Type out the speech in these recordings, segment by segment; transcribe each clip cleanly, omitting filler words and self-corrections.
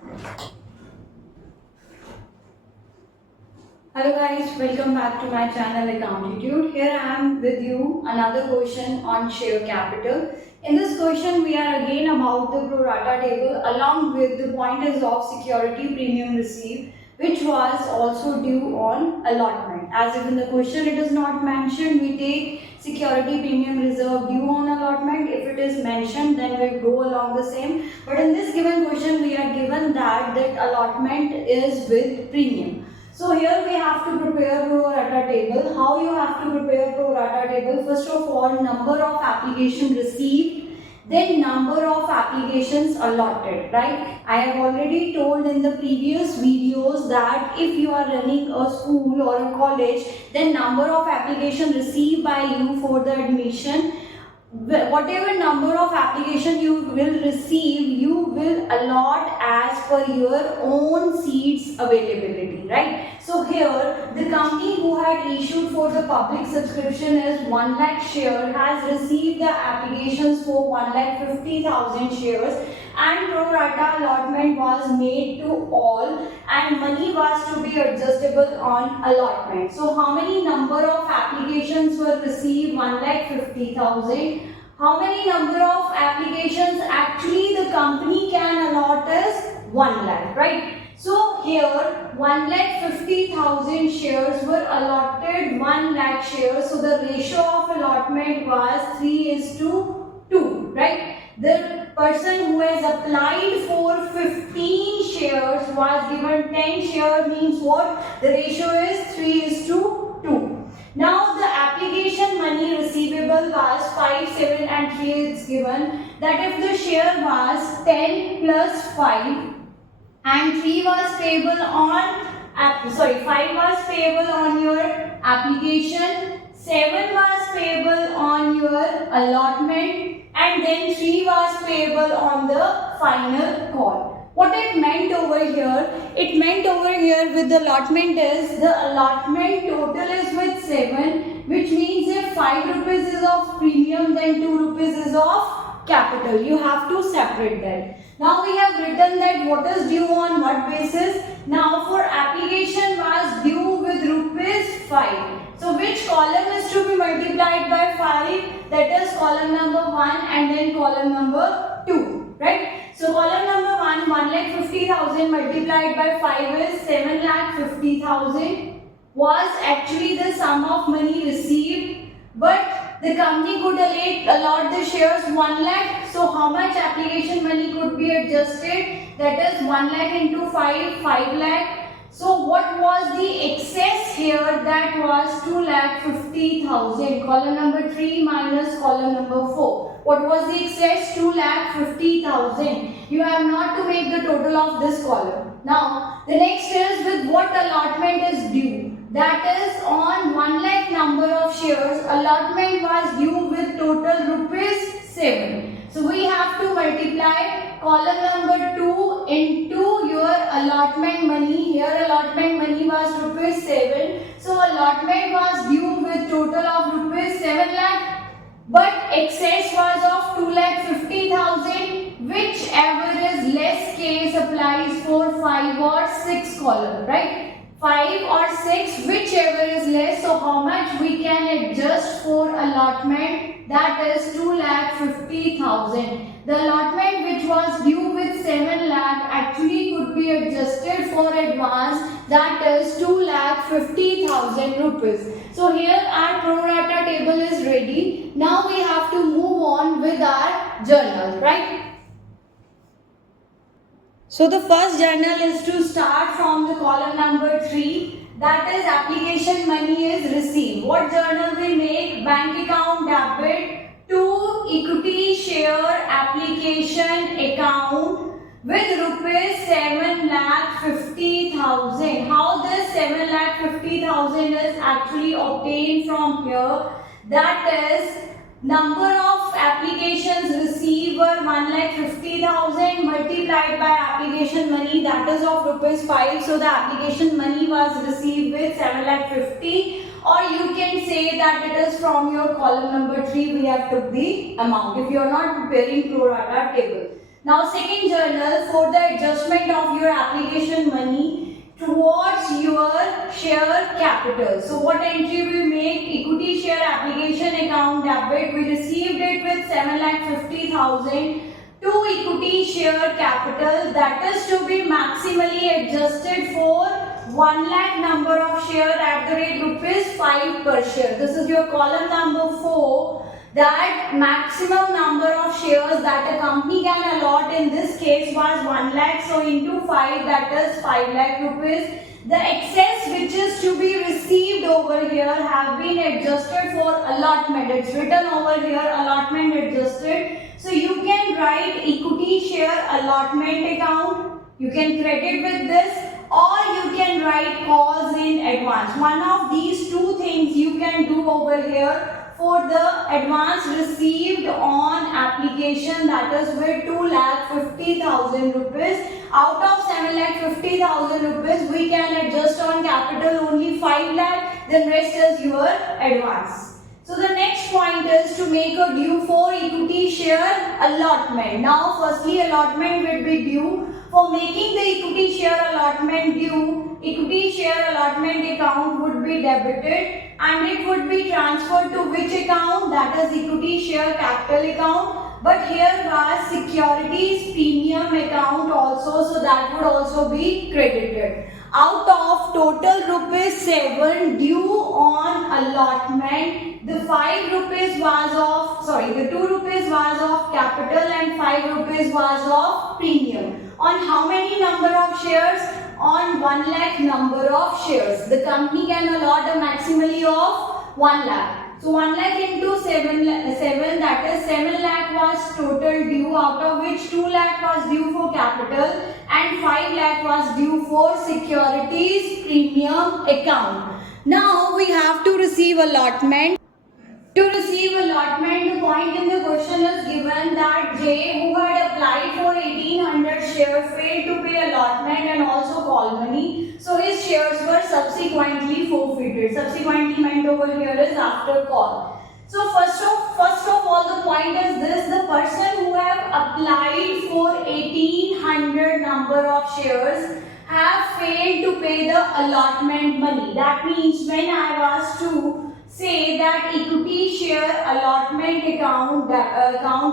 Hello guys, welcome back to my channel Accountancy. Here I am with you another question on share capital. In this question we are again about the prorata table along with the pointers of security premium received which was also due on allotment. As if in the question it is not mentioned, we take security premium reserve due on allotment. If it is mentioned, then we go along the same. But in this given question we are given that allotment is with premium. So here we have to prepare prorata table. How you have to prepare prorata table? First of all, number of applications received, then number of applications allotted, right? I have already told in the previous videos that if you are running a school or a college, then number of applications received by you for the admission, whatever number of application you will receive, you will allot as per your own seats availability, right? So here the company who had issued for the public subscription is 1 lakh share has received the applications for 1,50,000 shares, and pro rata allotment was made to all and money was to be adjustable on allotment. So how many number of applications were received? 1,50,000. How many number of applications actually the company can allot is 1 lakh, right? So here 1,50,000 shares were allotted 1 lakh shares. So the ratio of allotment was 3:2, right? The person who has applied for 15 shares was given 10 shares, means what? The ratio is 3:2. Now the application money receivable was 5, 7 and 3 is given that if the share was 10 plus 5 and 3 was payable on 5 was payable on your application, 7 was payable on your allotment, and then 3 was payable on the final call. What it meant over here? It meant over here with the allotment is the allotment total is with 7, which means if 5 rupees is of premium, then 2 rupees is of capital. You have to separate that. Now we have written that what is due on what basis. Now for application was due with rupees 5. So which column is to be multiplied by 5? That is column number 1 and then column number 2, right? So column number 1, 1,50,000 multiplied by 5 is 7,50,000 was actually the sum of money received, but the company could allot the shares 1 lakh. So how much application money could be adjusted? That is 1 lakh into 5, 5 lakh. So what was the excess here? That was 2,50,000. Column number 3 minus column number 4. What was the excess? 2,50,000. You have not to make the total of this column. Now the next is with what allotment is due. That is on 1 lakh number of shares, allotment was due with total rupees 7. So we have to multiply column number 2 into your allotment money. Here allotment money was rupees 7. So allotment was due with total of rupees 7 lakh. But excess was of 2,50,000. Whichever is less case applies for 5 or 6 column, right? 5 or 6, whichever is less. So how much we can adjust for allotment? That is 2,50,000. The allotment which was due with 7 lakh actually could be adjusted for advance. That is 2,50,000 rupees. So here our prorata table is ready. Now we have to move on with our journal, right? So the first journal is to start from the column number 3, that is application money is received. What journal we make? Bank account debit to equity share application account with rupees 7,50,000. How this 7,50,000 is actually obtained from here? That is number of applications received were 1,50,000 multiplied by application money, that is of rupees 5. So the application money was received with 7,50,000, or you can say that it is from your column number 3 we have took the amount if you are not preparing pro rata table. Now second journal for the adjustment of your application money towards your share capital. So what entry we make? Equity share application account debit. We received it with 7,50,000 to equity share capital, that is to be maximally adjusted for 1 lakh number of share at the rate rupees 5 per share. This is your column number 4. That maximum number of shares that a company can allot in this case was 1 lakh. So into 5, that is 5 lakh rupees. The excess which is to be received over here have been adjusted for allotment. It's written over here allotment adjusted. So you can write equity share allotment account. You can credit with this, or you can write calls in advance. One of these two things you can do over here for the advance received on application, that is with 2,50,000 rupees. Out of 7,50,000 rupees, we can adjust on capital only 5 lakh, then rest is your advance. So the next point is to make a due for equity share allotment. Now firstly allotment will be due. For making the equity share allotment due, equity share allotment account would be debited and it would be transferred to which account? That is equity share capital account. But here was securities premium account also, so that would also be credited. Out of total rupees 7 due on allotment, the 5 rupees was of, the 2 rupees was of capital and 5 rupees was of premium. On how many number of shares? On 1 lakh number of shares. The company can allot a maximally of 1 lakh. So 1 lakh into 7, that is 7 lakh was total due, out of which 2 lakh was due for capital and 5 lakh was due for securities premium account. Now we have to receive allotment. To receive allotment, the point in the question is given that J, who had applied for 1,800 shares, failed to pay allotment and also call money. So his shares were subsequently forfeited. Subsequently meant over here is after call. So first of all, the point is this: the person who have applied for 1,800 number of shares have failed to pay the allotment money. That means when I was to say that equity share allotment account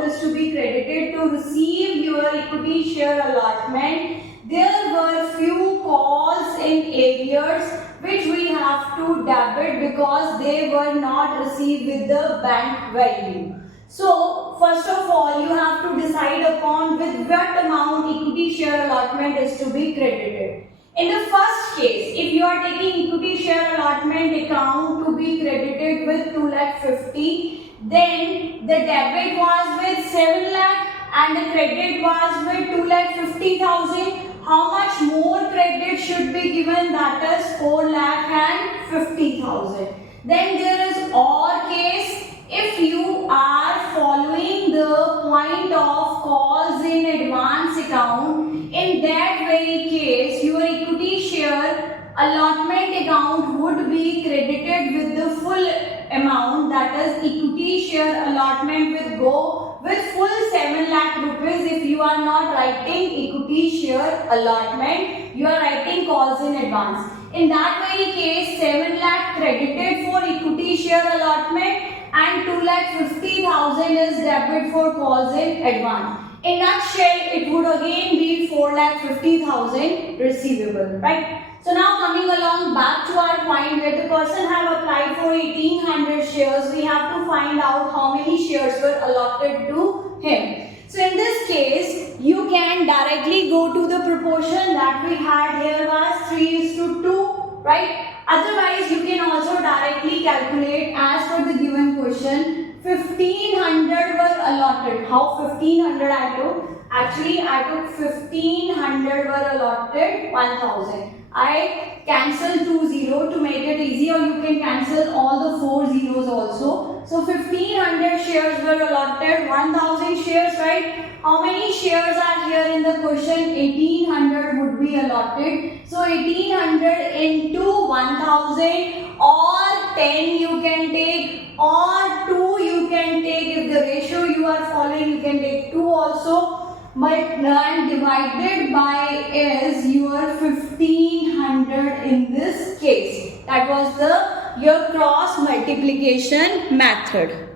is to be credited to receive your equity share allotment, there were few calls in arrears which we have to debit because they were not received with the bank value. So first of all, you have to decide upon with what amount equity share allotment is to be credited. In the first case, if you are taking equity share allotment account to be credited with 2,50,000, then the debit was with 7 lakh and the credit was with 2,50,000. How much more credit should be given? That is 4,50,000. Then there is OR case. If you are following the point of calls in advance account, in that very case, your equity share allotment account would be credited with the full amount, that is equity share allotment will go with full 7 lakh rupees. If you are not writing equity share allotment, you are writing calls in advance. In that very case, 7 lakh credited for equity share allotment and 2,50,000 is debit for calls in advance. In nutshell, it would again be 4,50,000 receivable, right? So now coming along back to our point where the person have applied for 1,800 shares, we have to find out how many shares were allotted to him. So in this case, you can directly go to the proportion that we had here was 3:2, right? Otherwise, you can also directly calculate as per the given question. 1,500 were allotted. How 1,500 I took? Actually, I took 1,500 were allotted 1,000. I cancel 2 0 to make it easy, or you can cancel all the 4 zeros also. So 1,500 shares were allotted, 1,000 shares, right? How many shares are here in the question? 1,800 would be allotted. So 1,800 into 1,000, or 10 you can take, or 2 you can take. If the ratio you are following, you can take 2 also. and divided by is your 1500 in this case. That was your cross multiplication method.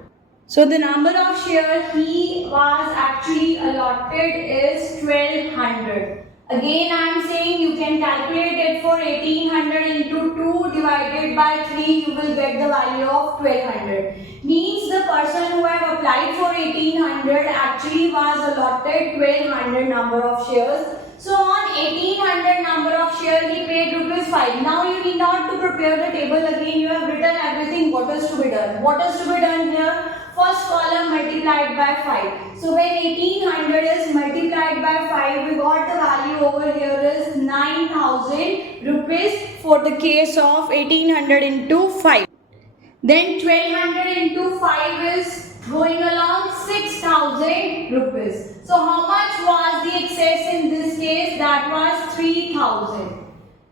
So the number of shares he was actually allotted is 1200. Again I am saying you can calculate it for 1800 into 2 divided by 3, you will get the value of 1200. Means the person who have applied for 1800 actually was allotted 1200 number of shares. So on 1800 number of shares he paid rupees 5. Now you need not to prepare the table again, you have written everything what is to be done. What is to be done here? First column multiplied by 5. So when 1800 is multiplied by 5, we got the value over here is 9000 rupees for the case of 1800 into 5. Then 1200 into 5 is going along 6000 rupees. So how much was the excess in this case? That was 3000.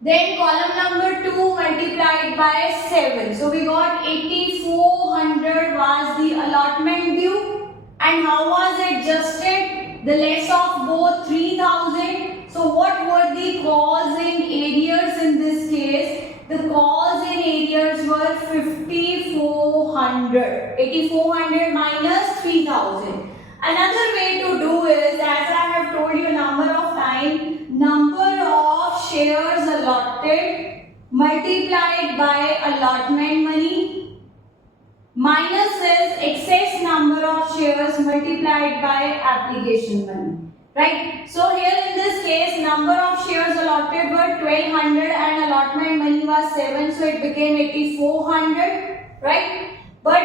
Then column number 2 multiplied by 7. So we got 8400 was the allotment due. And how was it adjusted? The less of both 3000. So what were the cause in arrears in this case? The cause in arrears were 5400. 8400 minus 3000. Another way to do is, as I have told you a number of times, number of shares allotted multiplied by allotment money minus is excess number of shares multiplied by application money. Right? So here in this case, number of shares allotted were 1200 and allotment money was 7, so it became 8400. Right? But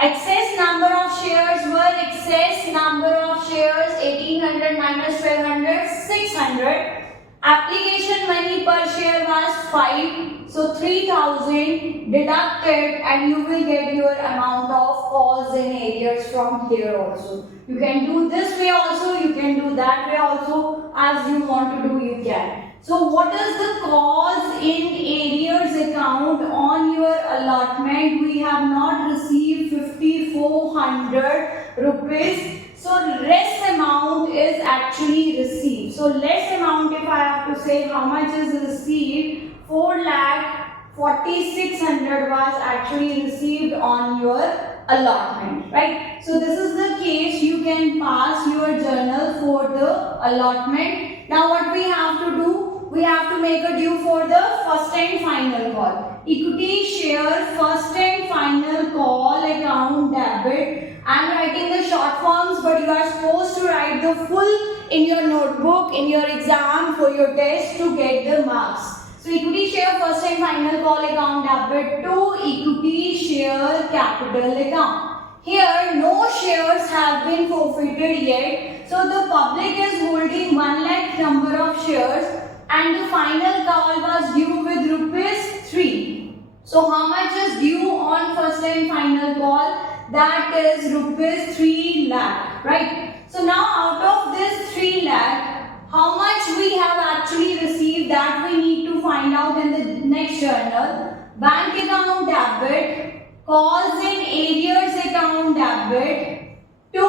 excess number of shares were excess number of shares 1800 minus 1200, 600. Application money per share was 5, so 3000 deducted and you will get your amount of cause in arrears from here also. You can do this way also, you can do that way also, as you want to do you can. So what is the cause in arrears account on your allotment? We have not received 5400 rupees. So less amount is actually received. So less amount, if I have to say how much is received, 4,46,000 was actually received on your allotment, right? So this is the case you can pass your journal for the allotment. Now what we have to do? We have to make a due for the first and final call. Equity share first and final call account debit. I am writing the short forms, but you are supposed to write the full in your notebook, in your exam, for your test to get the marks. So equity share first and final call account debit to equity share capital account. Here no shares have been forfeited yet. So the public is holding 1 lakh number of shares and the final call was due with rupees 3. So how much is due on first and final call? That is rupees 3 lakh, right? So now out of this 3 lakh, how much we have actually received, that we need to find out in the next journal. Bank account debit, cause in arrears account debit to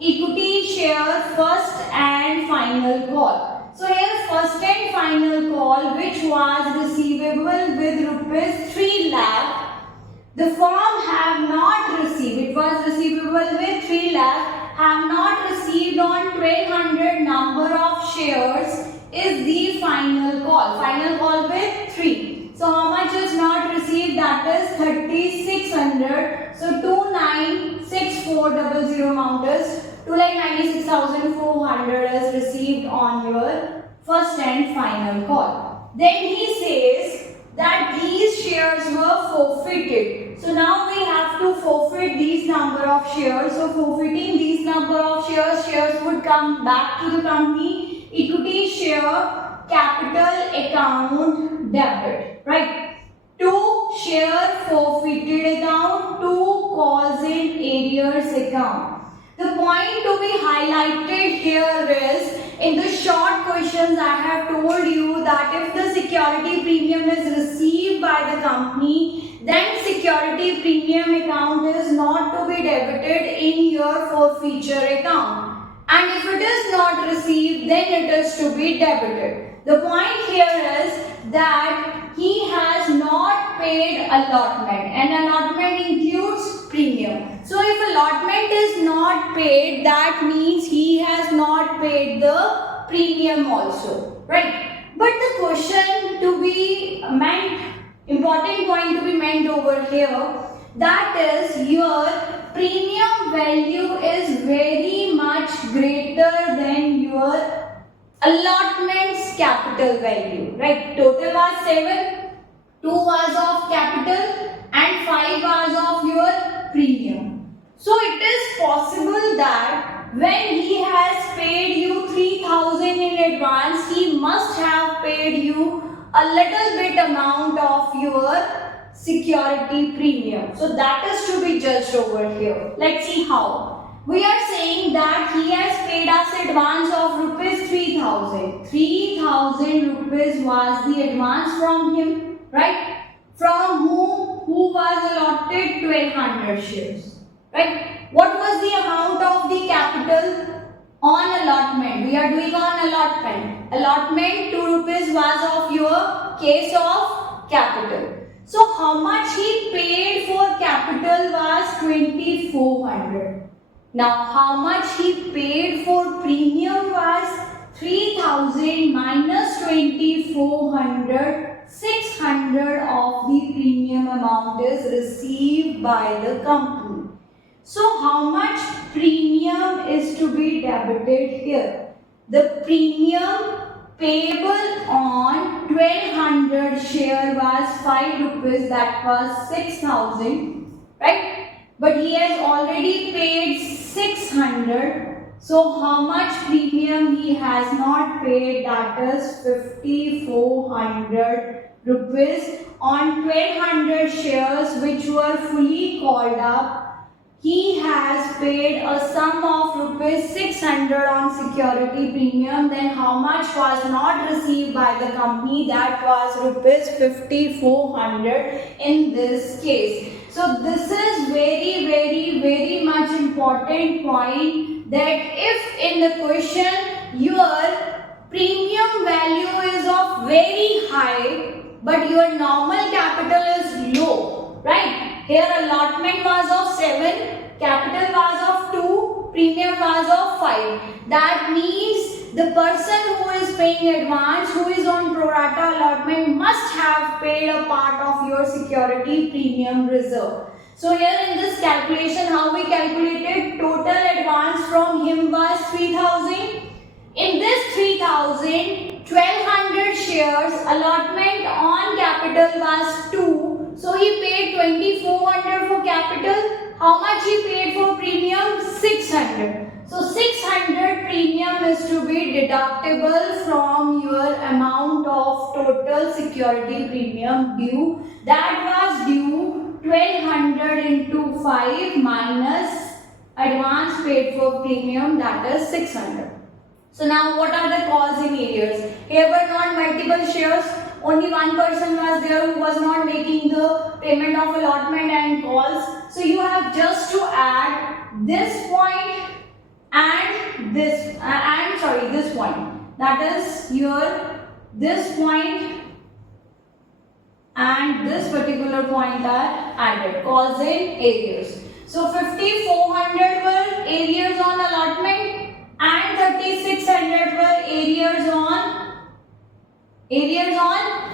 equity share first and final call. So here first and final call, which was receivable with rupees 3 lakh. The firm have not received, it was receivable with 3 lakh, have not received on 1200 number of shares is the final call. Final call with 3. So how much is not received? That is 3600. So 296400 amount is 2,96,400 is received on your first and final call. Then he says that these shares were forfeited. So now we have to forfeit these number of shares. So forfeiting these number of shares, shares would come back to the company. Equity share capital account debit, right? To share forfeited account, to cause in arrears account. The point to be highlighted here is, in the short questions I have told you that if the security premium is received by the company, then security premium account is not to be debited in your forfeiture account. and if it is not received, then it is to be debited. The point here is that he has not paid allotment, and allotment includes premium. So if allotment is not paid, that means he has not paid the premium also, right? But the question to be meant, important point to be meant over here, that is your premium value is very much greater than your allotment's capital value, right? Total was 7, 2 was of capital and 5 was of your premium. So it is possible that when he has paid you 3,000 in advance, he must have paid you a little bit amount of your security premium. So that is to be judged over here. Let's see how. We are saying that he has paid us advance of rupees 3,000. 3,000 rupees was the advance from him, right? From whom? Who was allotted 1,200 shares, right? What was the amount of the capital on allotment? We are doing on allotment. Allotment 2 rupees was of your case of capital. So how much he paid for capital was 2,400. Now how much he paid for premium was 3,000 minus 2,400. 600 of the premium amount is received by the company. So how much premium is to be debited here? The premium payable on 1,200 share was 5 rupees, that was 6,000, right? But he has already paid 600. So how much premium he has not paid? That is 5,400 rupees on 1,200 shares which were fully called up. He has paid a sum of rupees 600 on security premium. Then how much was not received by the company? That was rupees 5,400 in this case. So this is very much important point, that if in the question your premium value is of very high but your normal capital is low, right? Here allotment was of 7, capital was of 2, premium was of 5. That means the person who is paying advance, who is on prorata allotment, must have paid a part of your security premium reserve. So here in this calculation, how we calculated? Total advance from him was 3,000. In this 3,000, 1,200 shares, allotment on capital was 2. So he paid 2,400 for capital. How much he paid for premium? 600. So 600 premium is to be deductible from your amount of total security premium due. That was due 1,200 into 5 minus advance paid for premium, that is 600. So now what are the calls in arrears? Here were not multiple shares. Only one person was there who was not making the payment of allotment and calls. So you have just to add this point and this this point. That is your this point and this particular point are added. Calls in arrears. So 5,400 were arrears on allotment and 3,600 were arrears on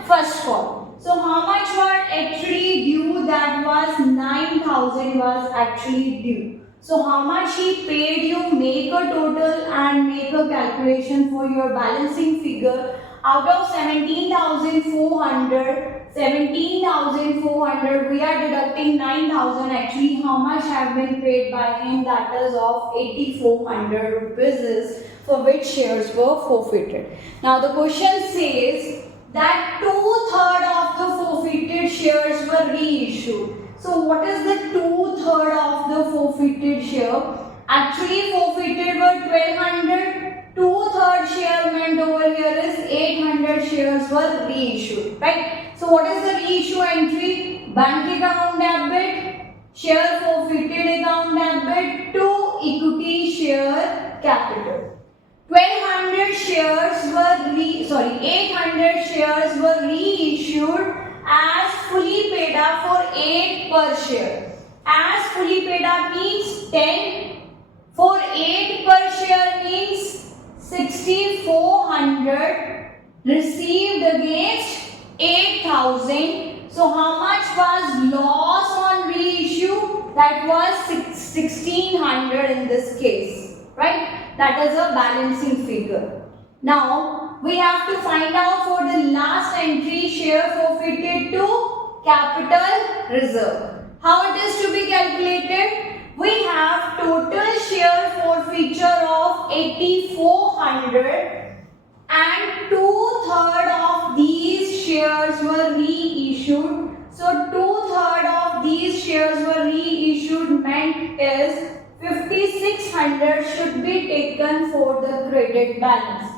first call. So how much were actually due? That was 9,000 was actually due. So how much he paid you? Make a total and make a calculation for your balancing figure. Out of 17,400 we are deducting 9,000. Actually how much have been paid by him? That is of 8,400 rupees for which shares were forfeited. Now the question says that 2/3 of the forfeited shares were reissued. So what is the 2/3 of the forfeited share? Actually forfeited were 1,200. 2/3 share meant over here is 800 shares were reissued, right? So what is the reissue entry? Bank account debit, share forfeited account debit to equity share capital. 800 shares were reissued as fully paid up for 8 per share. As fully paid up means 10, for 8 per share means 6400 received against 8000. So how much was loss on reissue? That was 1600 in this case, right? That is a balancing figure. Now we have to find out for the last entry, share forfeited to capital reserve. How it is to be calculated? We have total share forfeiture of 8400 and 2/3 of these shares were reissued. So 2/3 of these shares were reissued meant is 5600 should be taken for the credit balance.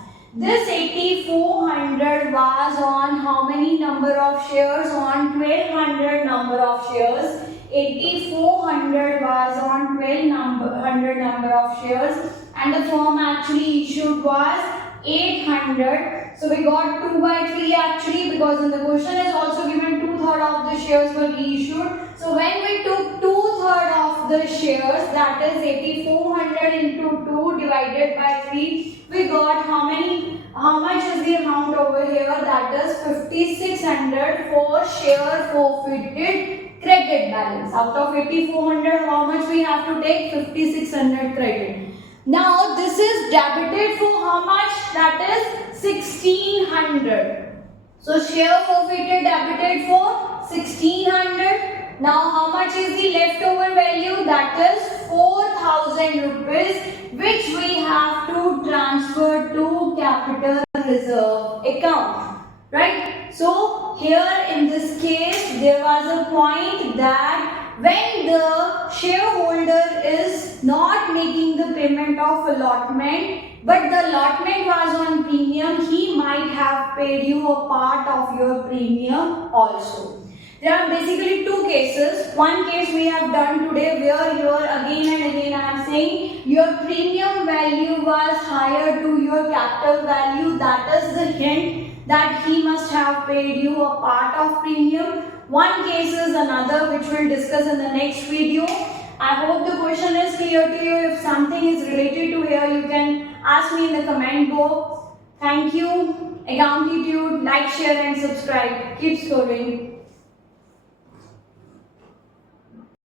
This 8400 was on how many number of shares? On 1200 number of shares. 8400 was on 1200 number of shares, and the firm actually issued was 800. So we got 2/3 actually, because in the question is also given 2/3 of the shares were reissued. So when we took 2/3 of the shares, that is 8400 into 2 divided by 3, we got how much is the amount over here? That is 5600 for share forfeited credit balance. Out of 8400, how much we have to take? 5600 credit. Now this is debited for how much? That is 1600. So share forfeited debited for 1600. Now how much is the leftover value? That is 4000 rupees, which we have to transfer to capital reserve account. Right? So here in this case there was a point that when the shareholder is not making the payment of allotment, but the allotment was on premium, he might have paid you a part of your premium also. There are basically two cases. One case we have done today where your again and again I am saying your premium value was higher to your capital value. That is the hint that he must have paid you a part of premium. One case is another, which we'll discuss in the next video. I hope the question is clear to you. If something is related to here, you can ask me in the comment box. Thank you. Accountancy, like, share and subscribe. Keep scrolling.